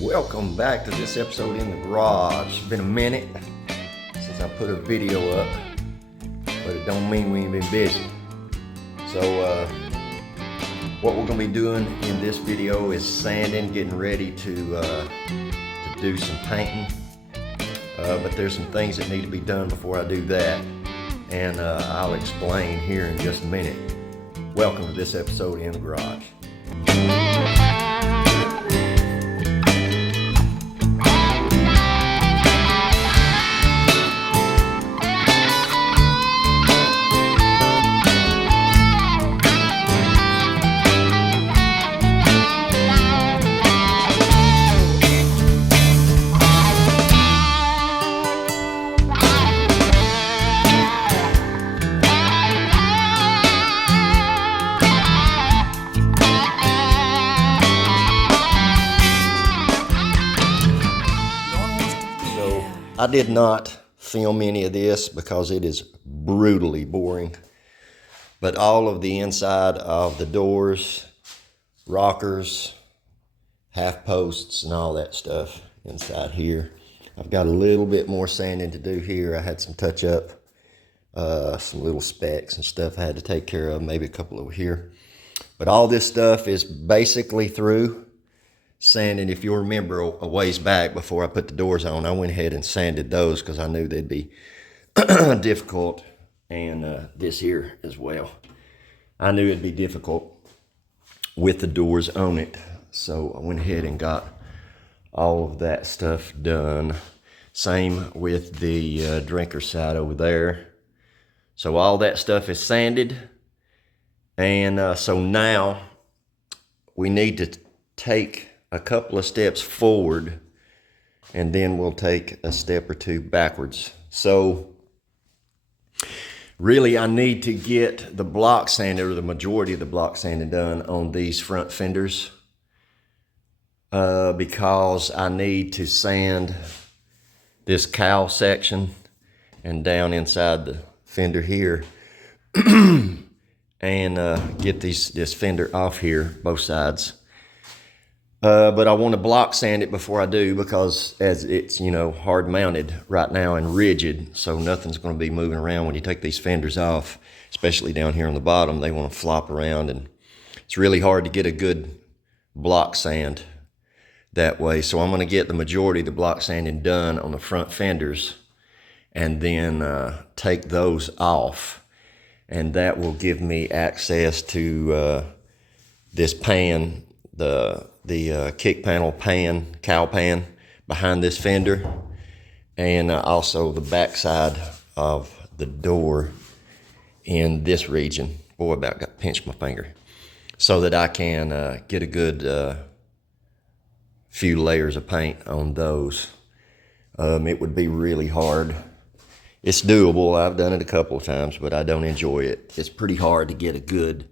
Welcome back to this episode in the garage. It's been a minute since I put a video up, but it don't mean we ain't been busy. So what we're gonna be doing in this video is sanding, getting ready to do some painting. But there's some things that need to be done before I do that, and I'll explain here in just a minute. Welcome to this episode in the garage. I did not film any of this because it is brutally boring, but all of the inside of the doors, rockers, half posts, and all that stuff inside here. I've got a little bit more sanding to do here. I had some touch up, some little specks and stuff I had to take care of, maybe a couple over here. But all this stuff is basically through. Sanding, if you'll remember a ways back before I put the doors on, I went ahead and sanded those because I knew they'd be difficult, and this here as well. I knew it'd be difficult with the doors on it, so I went ahead and got all of that stuff done. Same with the drinker side over there. So all that stuff is sanded, and so now we need to take a couple of steps forward, and then we'll take a step or two backwards. So really I need to get the block sanded, or the majority of the block sanding done on these front fenders, because I need to sand this cowl section and down inside the fender here and get this fender off here, both sides. But I want to block sand it before I do, because as it's, hard mounted right now and rigid, so nothing's going to be moving around when you take these fenders off, especially down here on the bottom. They want to flop around, and it's really hard to get a good block sand that way. So I'm going to get the majority of the block sanding done on the front fenders, and then take those off, and that will give me access to this pan, the kick panel pan, cowl pan behind this fender, and also the back side of the door in this region. Boy, about got pinched my finger. So that I can get a good few layers of paint on those. It would be really hard. It's doable. I've done it a couple of times, but I don't enjoy it. It's pretty hard to get a good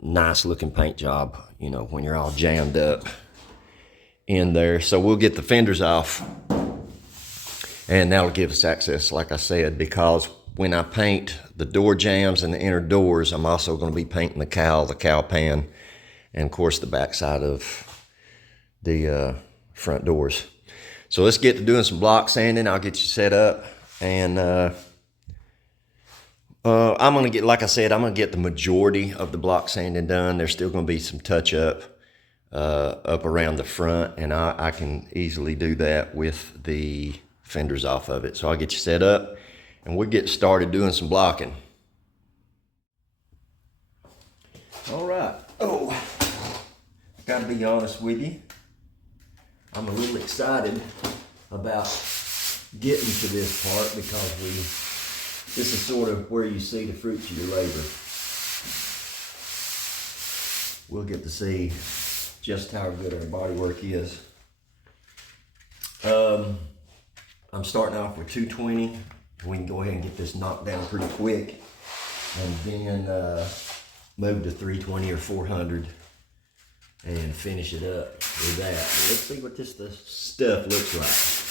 nice looking paint job, when you're all jammed up in there. So we'll get the fenders off, and that'll give us access, like I said, because when I paint the door jambs and the inner doors, I'm also going to be painting the cowl pan, and of course the back side of the front doors. So let's get to doing some block sanding. I'll get you set up, and I'm going to get, like I said, I'm going to get the majority of the block sanding done. There's still going to be some touch up around the front, and I can easily do that with the fenders off of it. So I'll get you set up, and we'll get started doing some blocking. All right. Oh, I got to be honest with you. I'm a little excited about getting to this part, because this is sort of where you see the fruits of your labor. We'll get to see just how good our body work is. I'm starting off with 220. We can go ahead and get this knocked down pretty quick, and then move to 320 or 400 and finish it up with that. Let's see what this stuff looks like.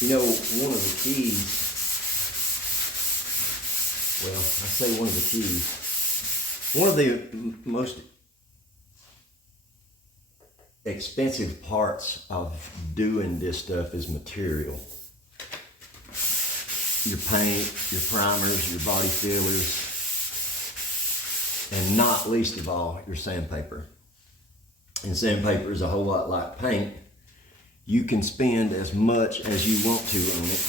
You know, one of the keys, well, I say one of the keys, one of the most expensive parts of doing this stuff is material. Your paint, your primers, your body fillers, and not least of all, your sandpaper. And sandpaper is a whole lot like paint. You can spend as much as you want to on it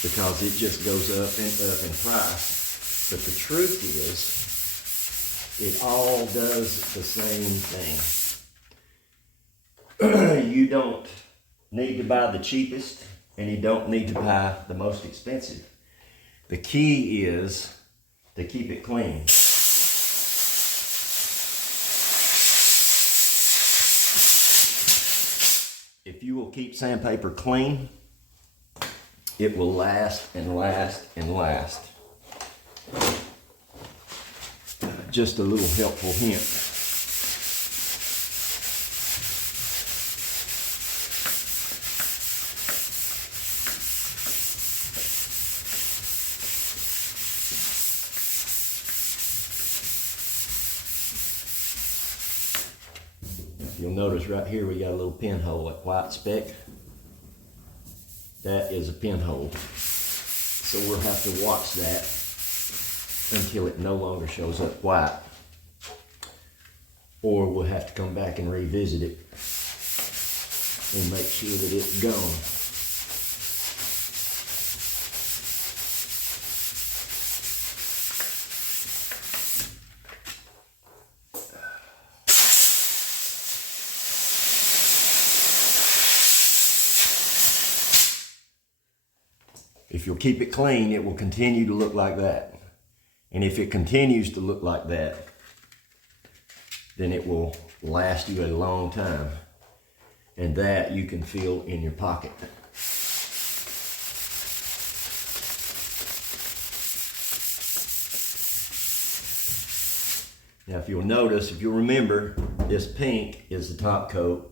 because it just goes up in price. But the truth is, it all does the same thing. You don't need to buy the cheapest, and you don't need to buy the most expensive. The key is to keep it clean. If you will keep sandpaper clean, it will last and last and last. Just a little helpful hint. You'll notice right here we got a little pinhole, that white speck. That is a pinhole. So we'll have to watch that until it no longer shows up white. Or we'll have to come back and revisit it and make sure that it's gone. If you'll keep it clean, it will continue to look like that. And if it continues to look like that, then it will last you a long time. And that you can feel in your pocket. Now, if you'll notice, if you'll remember, this pink is the top coat,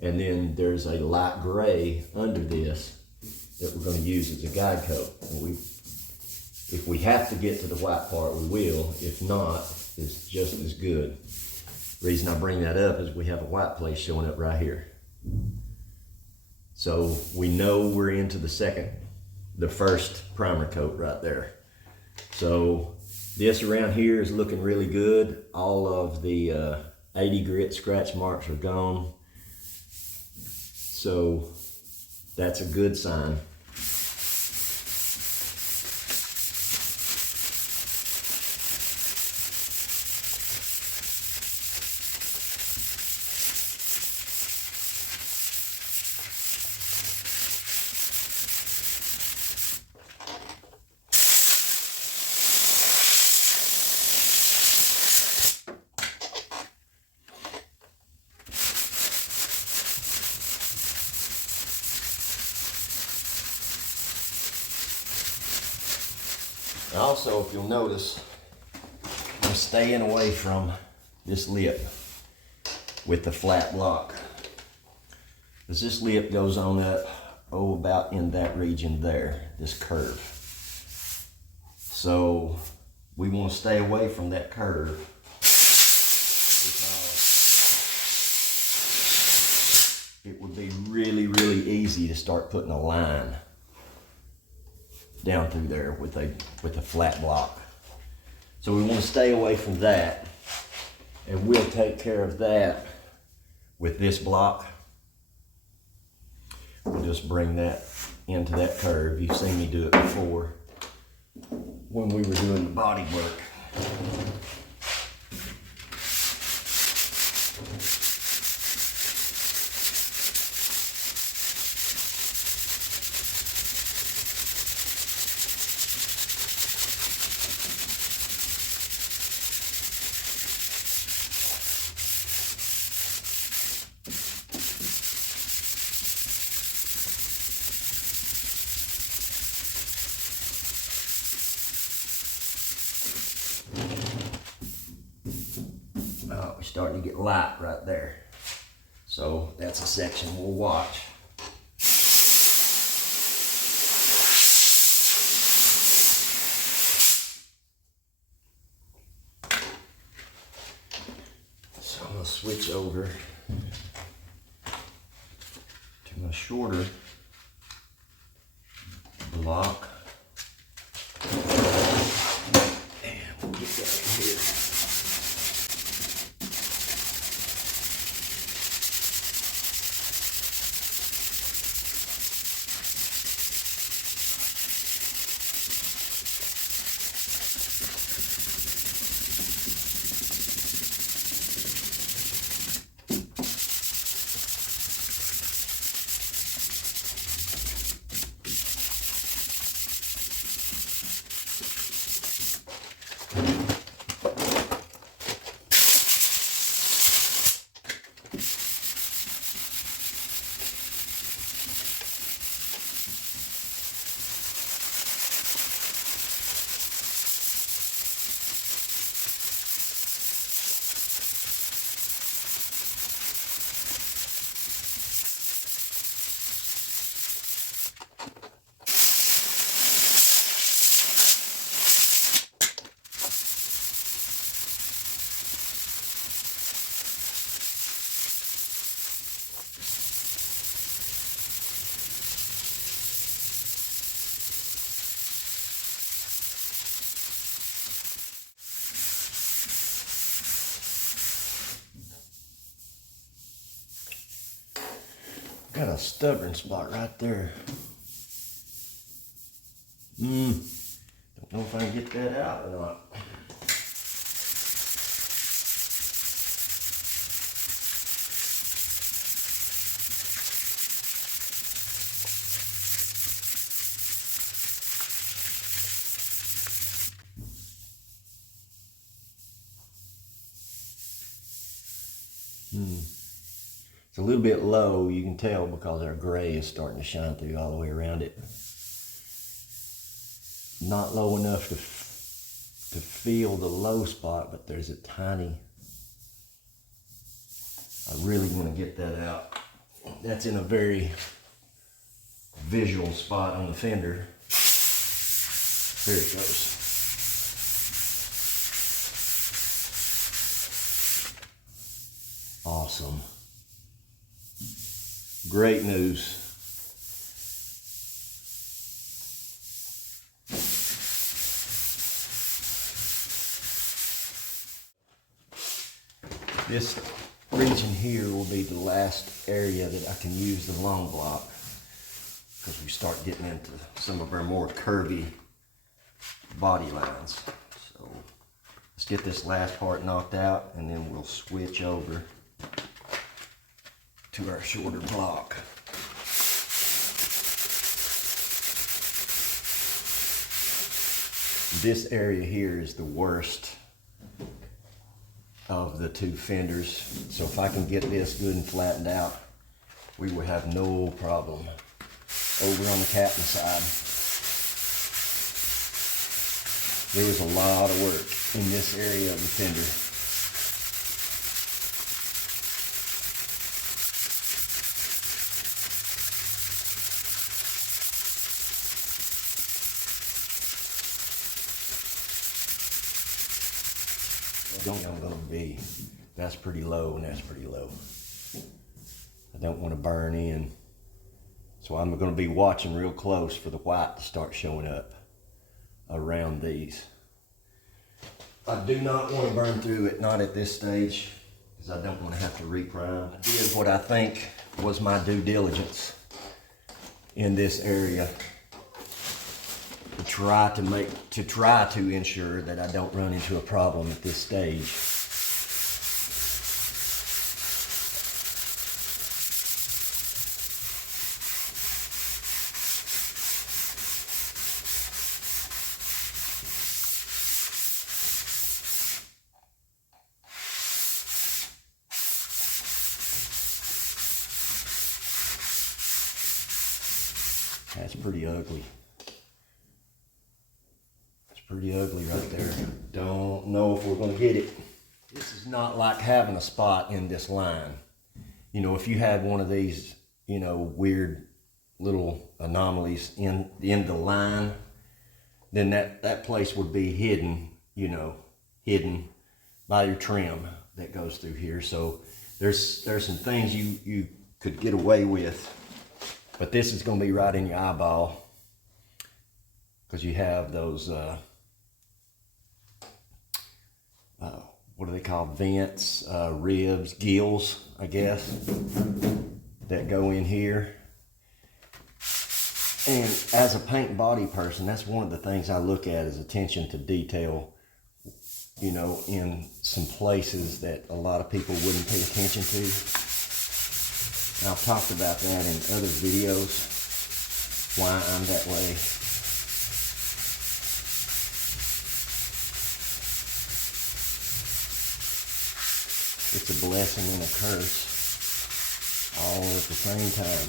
and then there's a light gray under this that we're going to use as a guide coat. And if we have to get to the white part, we will. If not, it's just as good. The reason I bring that up is we have a white place showing up right here. So we know we're into the first primer coat right there. So this around here is looking really good. All of the 80 grit scratch marks are gone. So that's a good sign. Also, if you'll notice, I'm staying away from this lip with the flat block. Because this lip goes on up, about in that region there, this curve. So we want to stay away from that curve because it would be really, really easy to start putting a line down through there with a flat block. So we want to stay away from that, and we'll take care of that with this block. We'll just bring that into that curve. You've seen me do it before when we were doing the body work. We're starting to get light right there. So that's a section we'll watch. switch over to my shorter block. And we'll get that in here. Got a stubborn spot right there. Don't know if I can get that out or not. It's a little bit low, you can tell, because our gray is starting to shine through all the way around it. Not low enough to feel the low spot, but there's a tiny, I really want to get that out. That's in a very visual spot on the fender. There it goes. Awesome. Great news. This region here will be the last area that I can use the long block, because we start getting into some of our more curvy body lines. So let's get this last part knocked out, and then we'll switch over to our shorter block. This area here is the worst of the two fenders, so if I can get this good and flattened out, we will have no problem. Over on the captain side, there was a lot of work in this area of the fender. I'm going to be, that's pretty low and that's pretty low. I don't want to burn in, so I'm going to be watching real close for the white to start showing up around these. I do not want to burn through it, not at this stage, because I don't want to have to reprime. I did what I think was my due diligence in this area to try to ensure that I don't run into a problem at this stage. That's pretty ugly. Pretty ugly right there. Don't know if we're going to get it. This is not like having a spot in this line. You know, if you had one of these, you know, weird little anomalies in the line, then that place would be hidden, you know, hidden by your trim. that goes through here. So there's some things you could get away with, but this is going to be right in your eyeball because you have those what do they call, vents, ribs, gills, I guess, that go in here. And as a paint body person, that's one of the things I look at is attention to detail, you know, in some places that a lot of people wouldn't pay attention to. And I've talked about that in other videos, why I'm that way. It's a blessing and a curse all at the same time.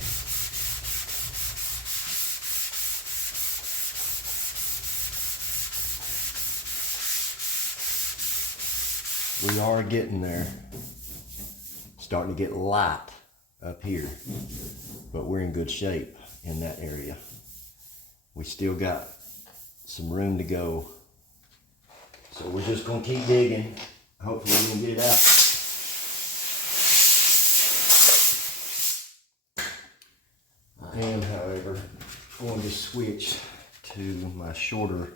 We are getting there. Starting to get light up here, but we're in good shape in that area. We still got some room to go. So we're just gonna keep digging. Hopefully we can get it out. I am, however, going to switch to my shorter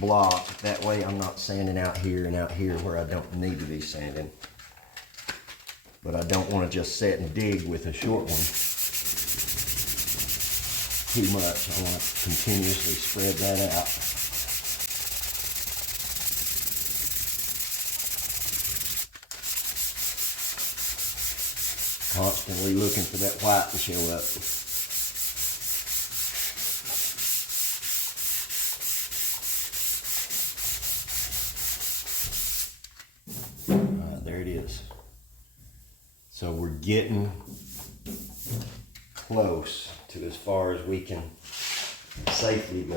block. That way I'm not sanding out here and out here where I don't need to be sanding. But I don't want to just sit and dig with a short one too much. I want to continuously spread that out. Constantly looking for that white to show up. There it is. So we're getting close to as far as we can safely go.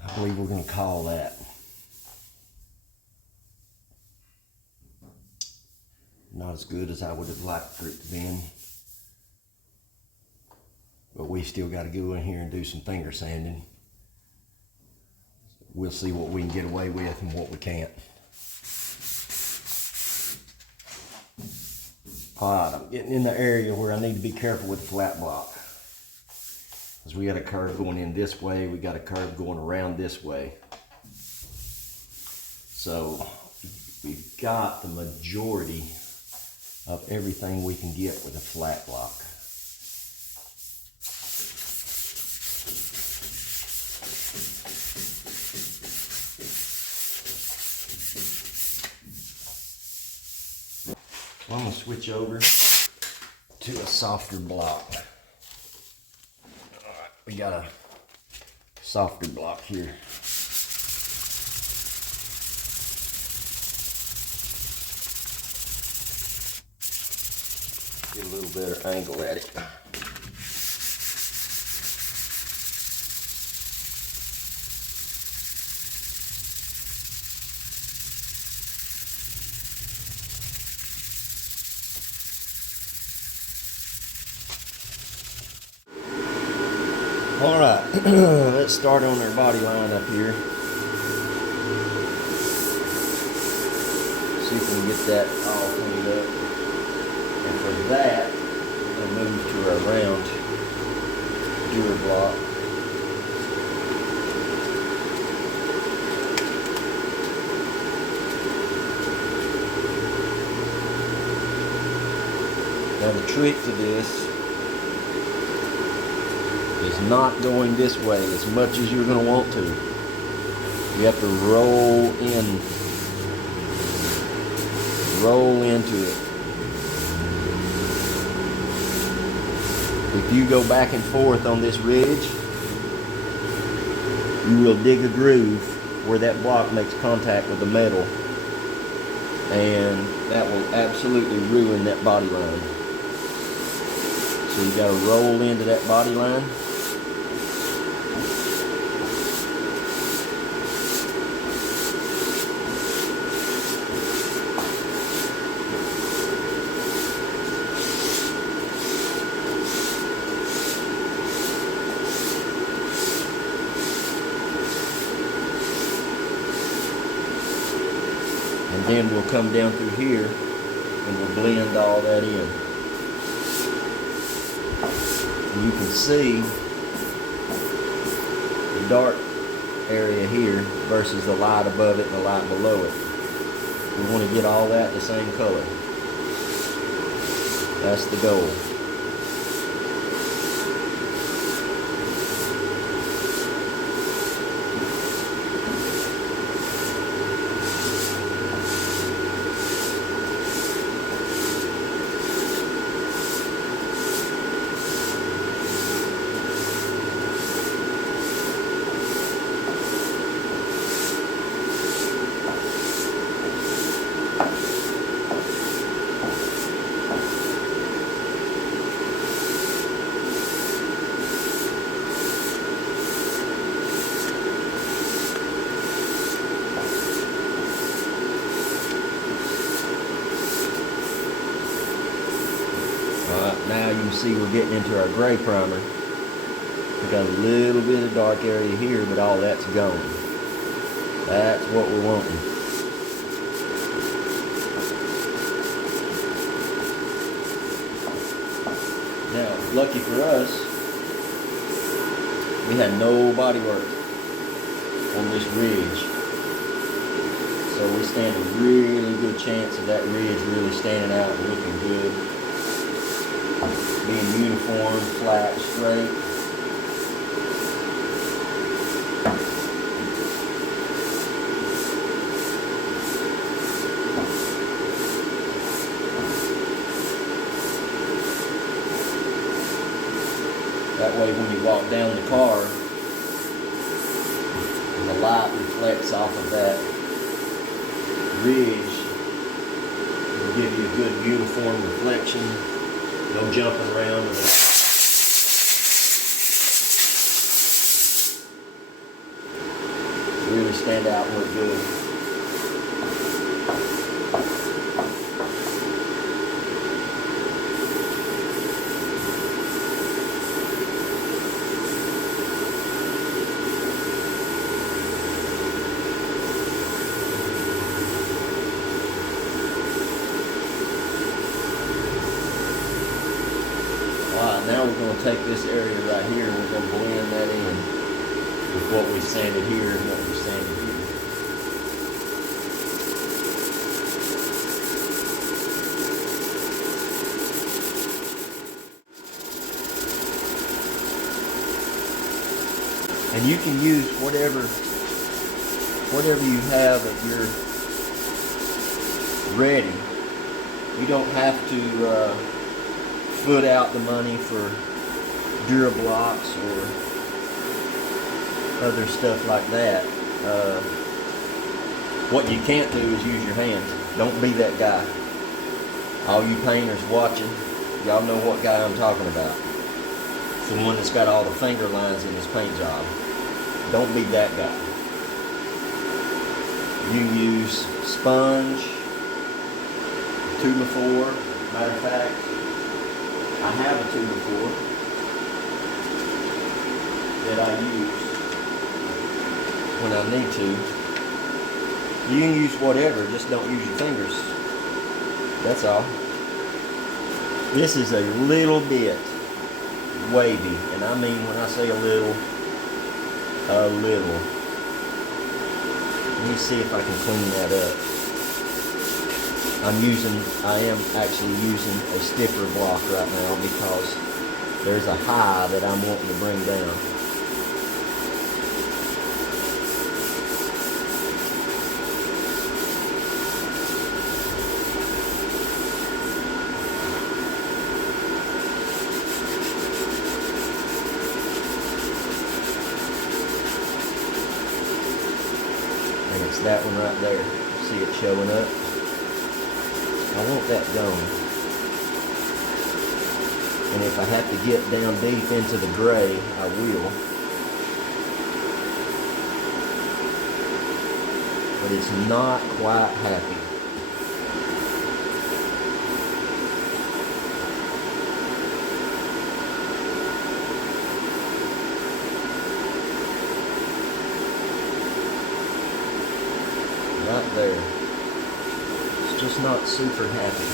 I believe we're going to call that. Not as good as I would have liked for it to be, but we still got to go in here and do some finger sanding. We'll see what we can get away with and what we can't. Alright, I'm getting in the area where I need to be careful with the flat block. Because we got a curve going in this way, we got a curve going around this way. So we've got the majority of everything we can get with a flat block. Well, I'm going to switch over to a softer block. Alright, we got a softer block here. Get a little better angle at it. All right, let's start on our body line up here. See if we can get that all cleaned up. And for that, we'll move to our round dewar block. Now the trick to this is not going this way as much as you're going to want to. You have to roll into it. If you go back and forth on this ridge, you will dig a groove where that block makes contact with the metal, and that will absolutely ruin that body line. So you got to roll into that body line. And then we'll come down through here and we'll blend all that in. And you can see the dark area here versus the light above it and the light below it. We want to get all that the same color. That's the goal. Alright, now you can see we're getting into our gray primer. We got a little bit of dark area here, but all that's gone. That's what we're wanting. Now, lucky for us, we had no body work on this ridge. So we stand a really good chance of that ridge really standing out and looking good. Being uniform, flat, straight. That way when you walk down the car, and the light reflects off of that ridge, it'll give you a good uniform reflection. No jumping around with it. Really stand out and look good. Now we're going to take this area right here and we're going to blend that in with what we sanded here and what we sanded here. And you can use whatever you have at your ready. You don't have to foot out the money for Durablocks or other stuff like that. What you can't do is use your hands. Don't be that guy. All you painters watching, y'all know what guy I'm talking about. It's the one that's got all the finger lines in his paint job. Don't be that guy. You can use sponge, 2x4. Matter of fact, I have a 2x4 that I use when I need to. You can use whatever, just don't use your fingers. That's all. This is a little bit wavy, and I mean when I say a little. Let me see if I can clean that up. I am actually using a stiffer block right now because there's a high that I'm wanting to bring down. And it's that one right there. See it showing up? I want that going. And if I have to get down deep into the gray, I will. But it's not quite happy. Right there. It's just not super happy.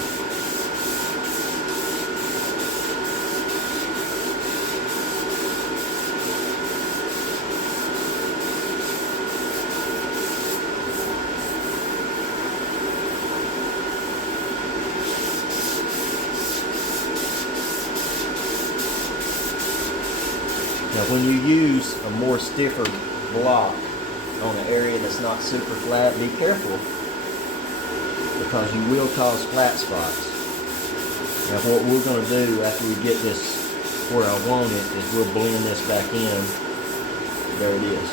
Now when you use a more stiffer block on an area that's not super flat, be careful, because you will cause flat spots. Now what we're going to do after we get this where I want it is we'll blend this back in. There it is.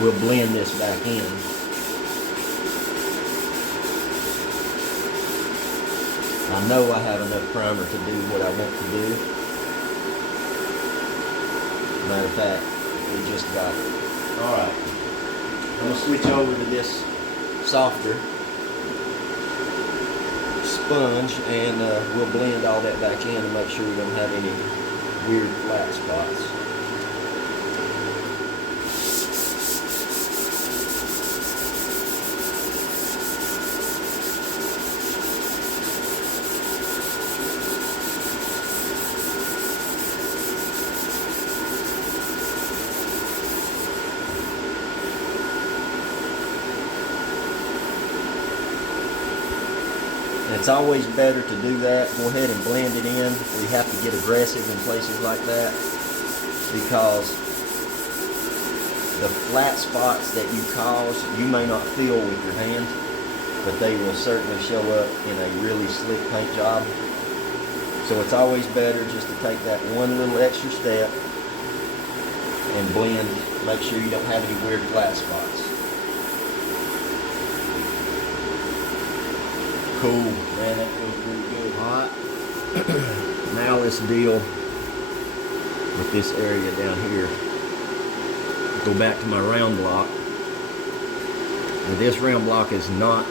We'll blend this back in. I know I have enough primer to do what I want to do. Matter of fact, we just got it. Alright, I'm going to switch over to this softer sponge and we'll blend all that back in to make sure we don't have any weird flat spots. It's always better to do that. Go ahead and blend it in. We have to get aggressive in places like that because the flat spots that you cause, you may not feel with your hand, but they will certainly show up in a really slick paint job. So it's always better just to take that one little extra step and blend. Make sure you don't have any weird flat spots. Cool, man, that feels pretty good. Alright, now let's deal with this area down here. Go back to my round block. Now this round block is not,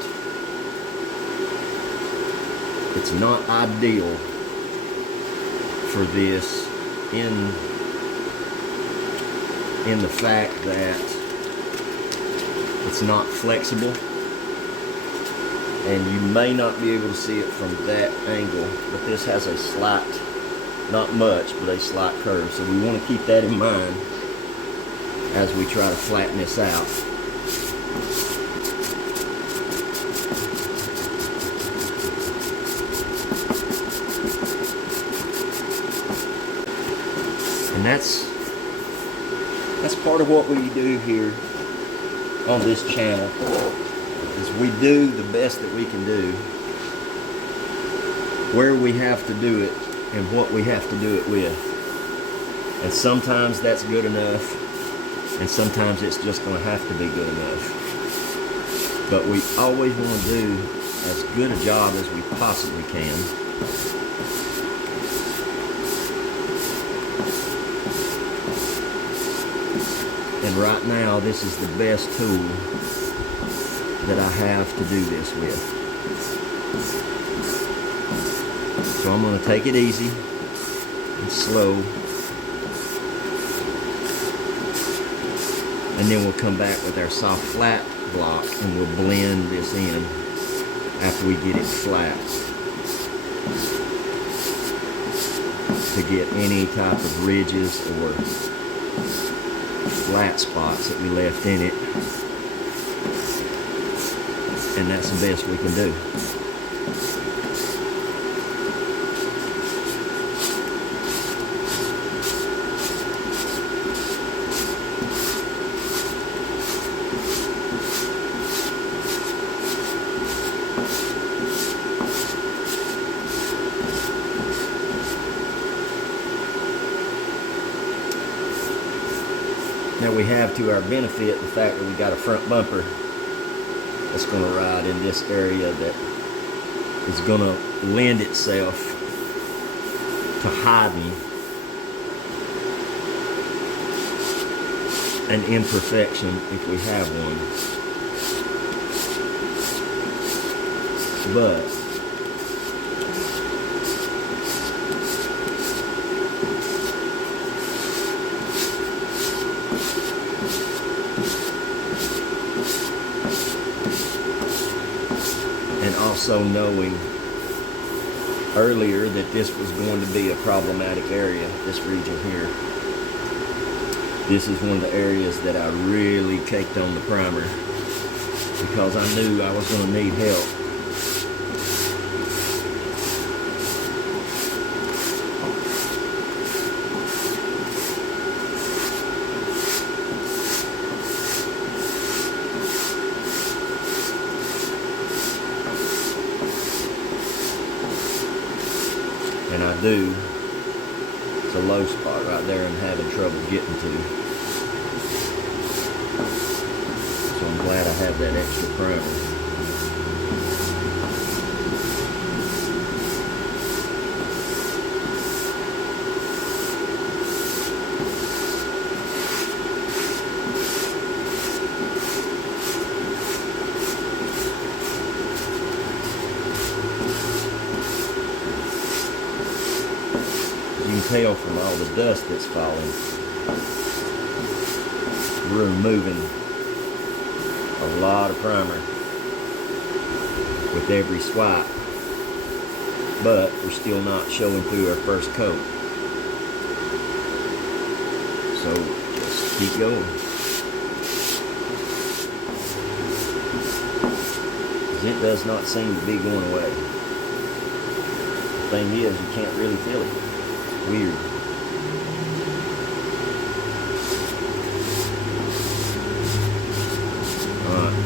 it's not ideal for this in the fact that it's not flexible. And you may not be able to see it from that angle, but this has a slight, not much, but a slight curve. So we want to keep that in mind as we try to flatten this out. And that's part of what we do here on this channel. Is we do the best that we can do where we have to do it and what we have to do it with. And sometimes that's good enough, and sometimes it's just going to have to be good enough. But we always want to do as good a job as we possibly can. And right now, this is the best tool that I have to do this with. So I'm going to take it easy and slow, and then we'll come back with our soft flat block and we'll blend this in after we get it flat to get any type of ridges or flat spots that we left in it. And that's the best we can do. Now we have to our benefit the fact that we got a front bumper that's going to ride in this area that is going to lend itself to hiding an imperfection if we have one. But and also knowing earlier that this was going to be a problematic area, this region here. This is one of the areas that I really caked on the primer because I knew I was going to need help. And I do. It's a low spot right there I'm having trouble getting to. So I'm glad I have that extra primer. You can tell from all the dust that's falling, we're removing a lot of primer with every swipe, but we're still not showing through our first coat. So just keep going. 'Cause it does not seem to be going away. The thing is, you can't really feel it. Weird. Alright,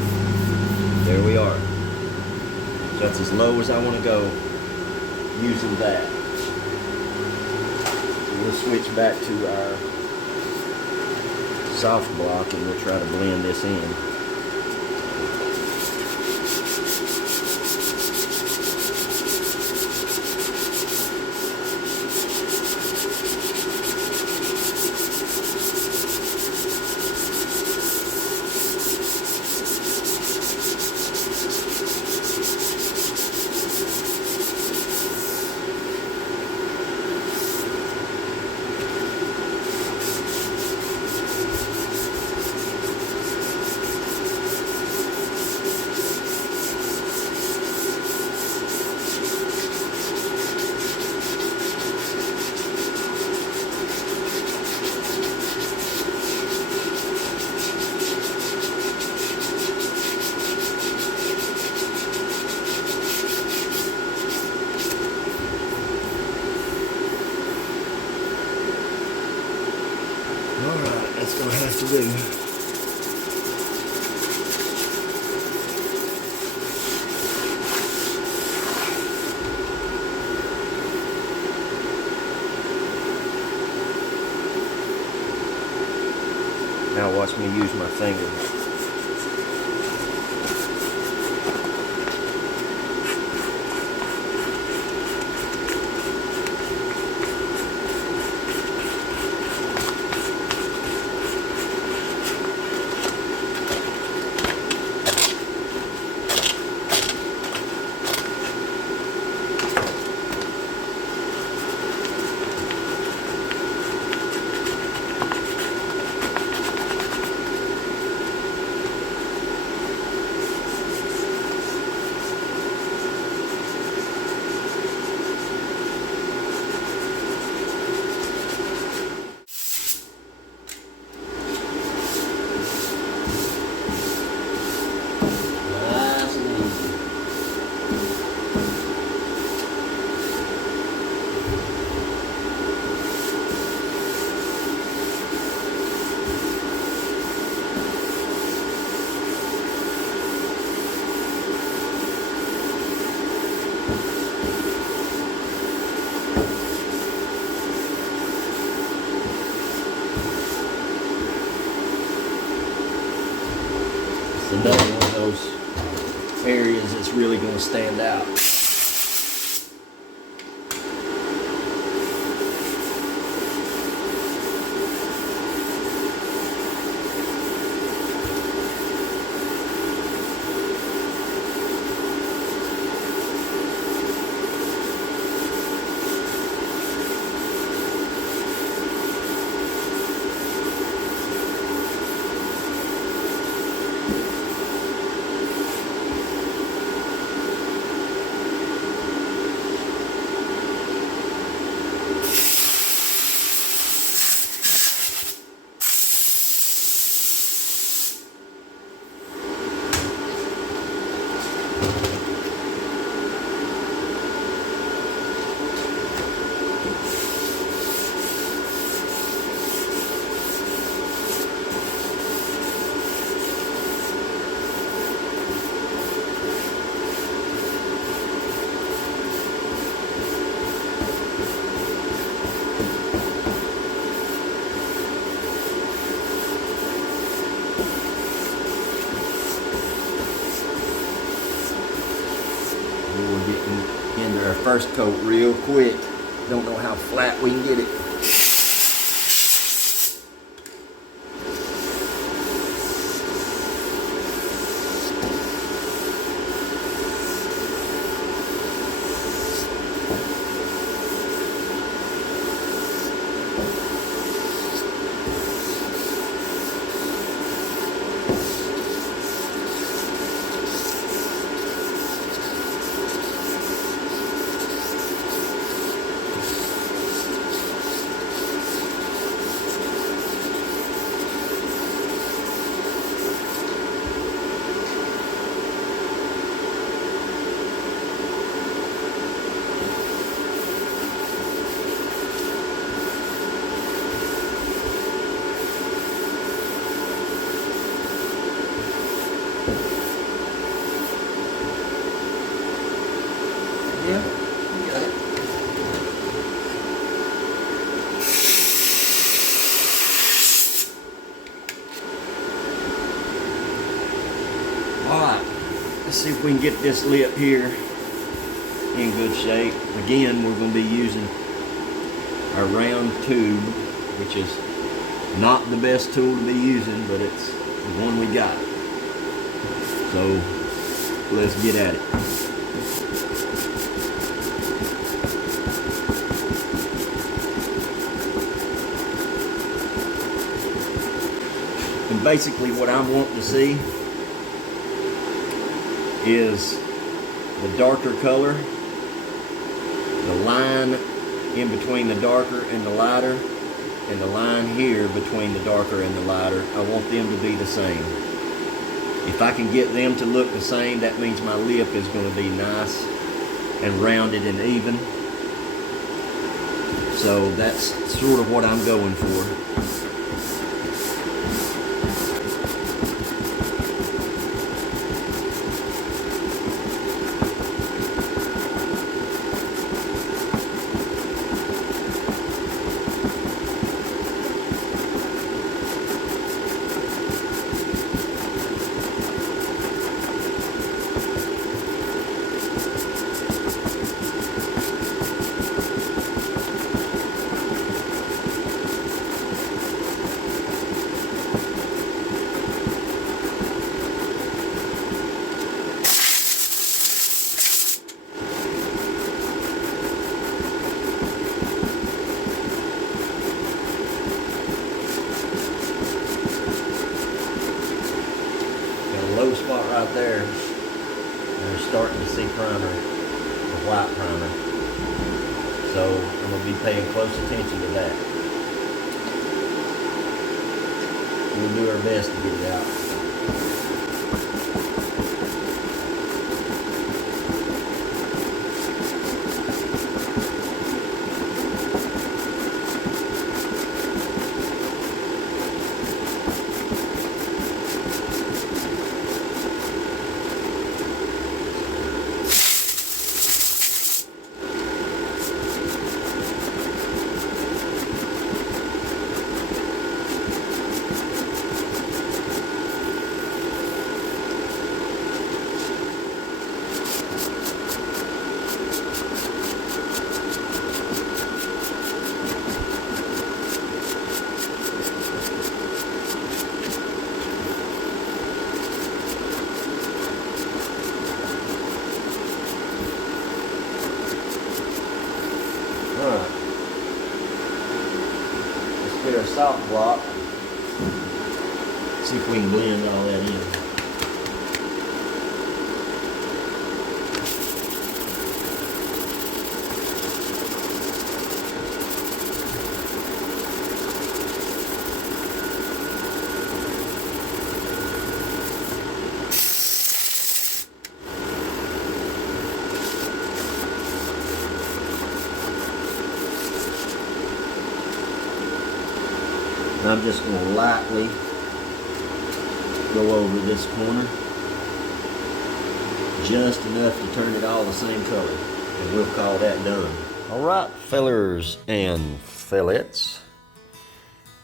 there we are. So that's as low as I want to go using that. So we'll switch back to our soft block and we'll try to blend this in. Alright, that's going to have to do. Now watch me use my finger. Another one of those areas that's really going to stand out. getting into our first coat real quick. Don't know how flat we can get it. Yeah, you got it. Alright, let's see if we can get this lip here in good shape. Again, we're going to be using our round tube, which is not the best tool to be using, but it's the one we got. So, let's get at it. And basically what I'm wanting to see is the darker color, the line in between the darker and the lighter, and the line here between the darker and the lighter. I want them to be the same. If I can get them to look the same, that means my lip is going to be nice and rounded and even. So that's sort of what I'm going for. Low spot right there, and we're starting to see primer, the white primer. So I'm going to be paying close attention to that. We'll do our best to get it out. Alright, let's get our soft block, see if we can blend all that in. And I'm just going to lightly go over this corner, just enough to turn it all the same color, and we'll call that done. All right, fellers and fillettes,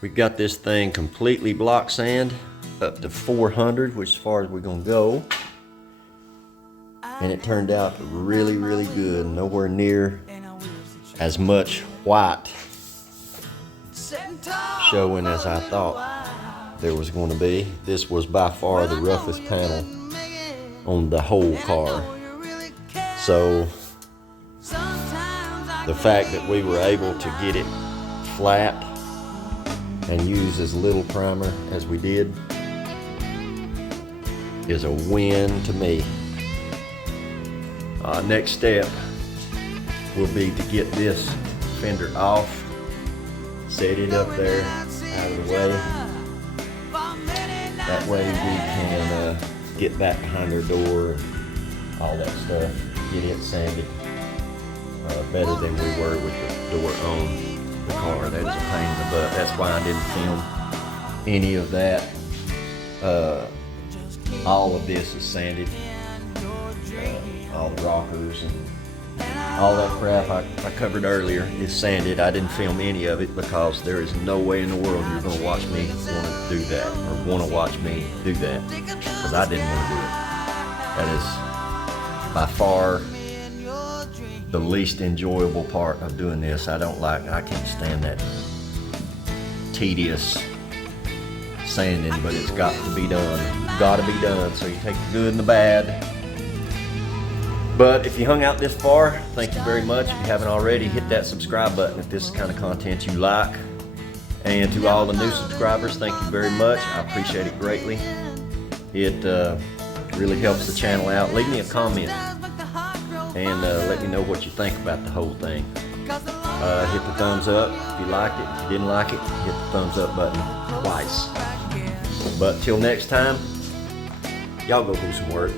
we've got this thing completely block sand up to 400, which is as far as we're going to go. and it turned out really, really good. Nowhere near as much white showing as I thought there was going to be. This was by far the roughest panel on the whole car. So the fact that we were able to get it flat and use as little primer as we did is a win to me. Next step will be to get this fender off, set it up there out of the way. That way we can get back behind our door and all that stuff, get it sanded better than we were with the door on the car. That is a pain in the butt. That's why I didn't film any of that. All of this is sanded. All the rockers and all that crap I covered earlier is sanded. I didn't film any of it because there is no way in the world you're going to watch me want to do that or want to watch me do that, because I didn't want to do it. That is by far the least enjoyable part of doing this. I can't stand that tedious sanding, but it's got to be done. Got to be done. So you take the good and the bad. But if you hung out this far, thank you very much. If you haven't already, hit that subscribe button if this is the kind of content you like. And to all the new subscribers, thank you very much. I appreciate it greatly. It really helps the channel out. Leave me a comment and let me know what you think about the whole thing. Hit the thumbs up if you liked it. If you didn't like it, hit the thumbs up button twice. But till next time, y'all go do some work.